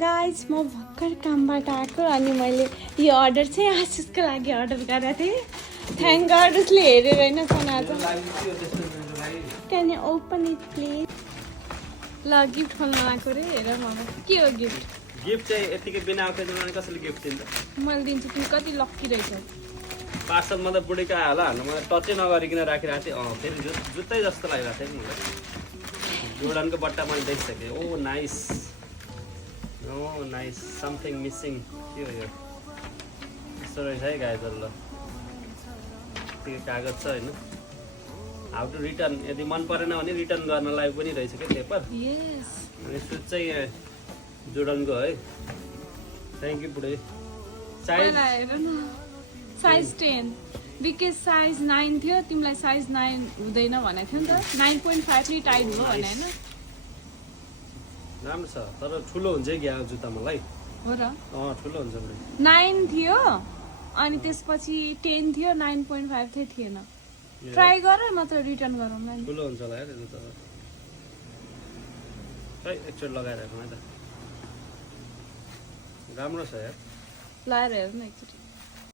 guys म भर्खर कामबाट आएको अनि मैले यो अर्डर चाहिँ आशिषको लागि अर्डर गरेको थिएँ थ्याङ्क गड उसले हेरेर होइन फोन आज can you open it please ल गिफ्ट खोल्न आएको रे हेर मलाई के हो गिफ्ट गिफ्ट चाहिँ यतिकै बिना ओकेजनमा कसैले गिफ्ट दिन्छ मैले दिन्छु तिमी कति लक्की रहेछौ पार्सलमा त बुढीको आयो होला हाल्नु मलाई टचै नगरिकन राखिरहेको थिएँ फेरि जुत्तै जस्तो लागिरहेको थियो नि मलाई जोर्डनको बट्टा मैले देखिसकेँ ओ नाइस समथिङ मिसिङ के हो यो यस्तो रहेछ है गाइजहरू ल त्यो कागज छ होइन हाउ टु रिटर्न यदि मन परेन भने रिटर्न गर्नलाई पनि रहेछ क्या पेपर यस अनि सुज चाहिँ जोर्डनको है थ्याङ्क यू बुढी साइज साइज 10 बिकज साइज 9 थियो तिमीलाई साइज 9 हुँदैन भनेको थियो नि त 9.5 टाइट हो भने होइन राम्रो छ तर ठुलो हुन्छ क्या जुत्ता मलाई हो र ठुलो हुन्छ बुढी 9 थियो अनि त्यसपछि 10 थियो 9.5 चाहिँ थिएन ट्राई गर म त रिटर्न गरौँला नि ठुलो हुन्छ होला है त्यो जुत्ता खै एकचोटि लगाएर हेर्नु है त राम्रो छ यार लाएर हेर्नु एकचोटि